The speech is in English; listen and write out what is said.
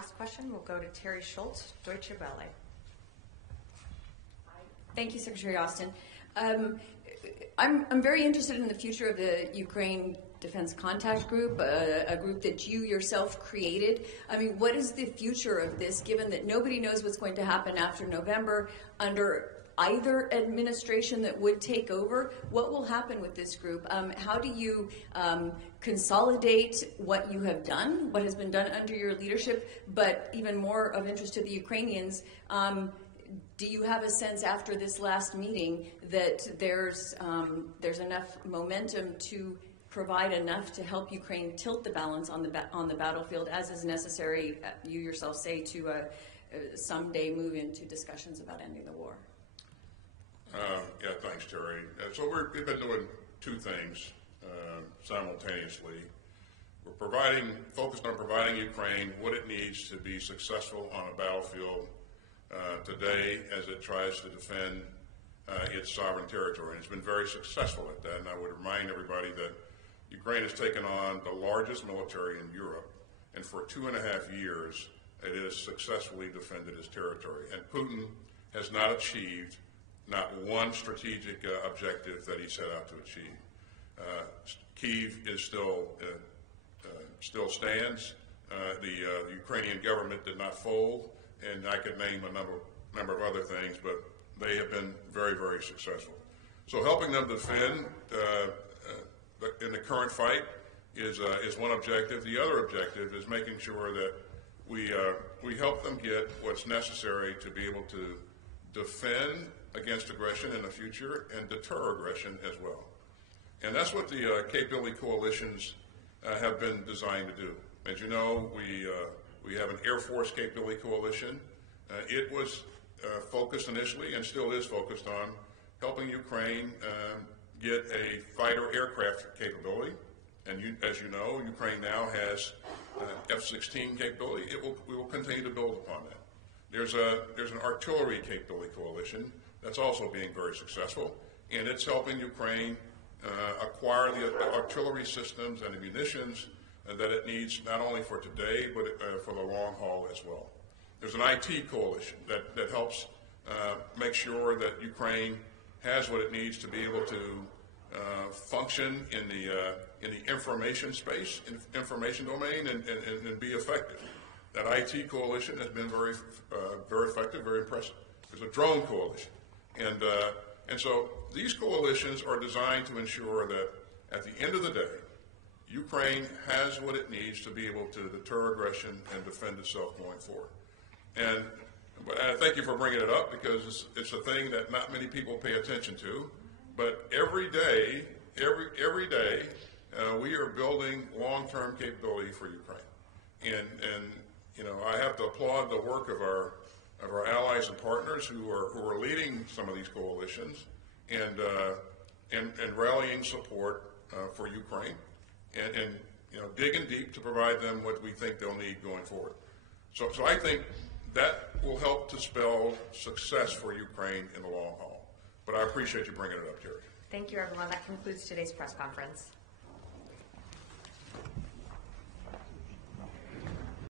last question will go to Terry Schultz, Deutsche Welle. Thank you, Secretary Austin. I'm very interested in the future of the Ukraine Defense Contact Group, a group that you yourself created. I mean, what is the future of this, given that nobody knows what's going to happen after November under either administration that would take over? What will happen with this group? How do you consolidate what you have done, what has been done under your leadership, but even more of interest to the Ukrainians, do you have a sense after this last meeting that there's enough momentum to provide enough to help Ukraine tilt the balance on the battlefield, as is necessary, you yourself say, to someday move into discussions about ending the war? Yeah, thanks, Terry. So we've been doing two things simultaneously. We're focused on providing Ukraine what it needs to be successful on a battlefield today as it tries to defend its sovereign territory. And it's been very successful at that. And I would remind everybody that Ukraine has taken on the largest military in Europe, and for 2.5 years it has successfully defended its territory. And Putin has not achieved not one strategic objective that he set out to achieve. Kyiv is still stands. The Ukrainian government did not fold, and I could name a number of other things, but they have been very, very successful. So helping them defend in the current fight is one objective. The other objective is making sure that we help them get what's necessary to be able to defend against aggression in the future and deter aggression as well. And that's what the capability coalitions have been designed to do. As you know, we have an Air Force capability coalition. It was focused initially and still is focused on helping Ukraine get a fighter aircraft capability. And as you know, Ukraine now has F-16 capability. We will continue to build upon that. There's an artillery capability coalition that's also being very successful, and it's helping Ukraine acquire the artillery systems and the munitions that it needs not only for today but for the long haul as well. There's an IT coalition that helps make sure that Ukraine has what it needs to be able to function in the information space, information domain, and be effective. That IT coalition has been very effective, very impressive. There's a drone coalition. And so these coalitions are designed to ensure that at the end of the day, Ukraine has what it needs to be able to deter aggression and defend itself going forward. And thank you for bringing it up, because it's a thing that not many people pay attention to. But every day, we are building long-term capability for Ukraine. And you know, I have to applaud the work of our allies and partners who are leading some of these coalitions and rallying support for Ukraine and you know, digging deep to provide them what we think they'll need going forward. So I think that will help to spell success for Ukraine in the long haul. But I appreciate you bringing it up, Terry. Thank you, everyone. That concludes today's press conference.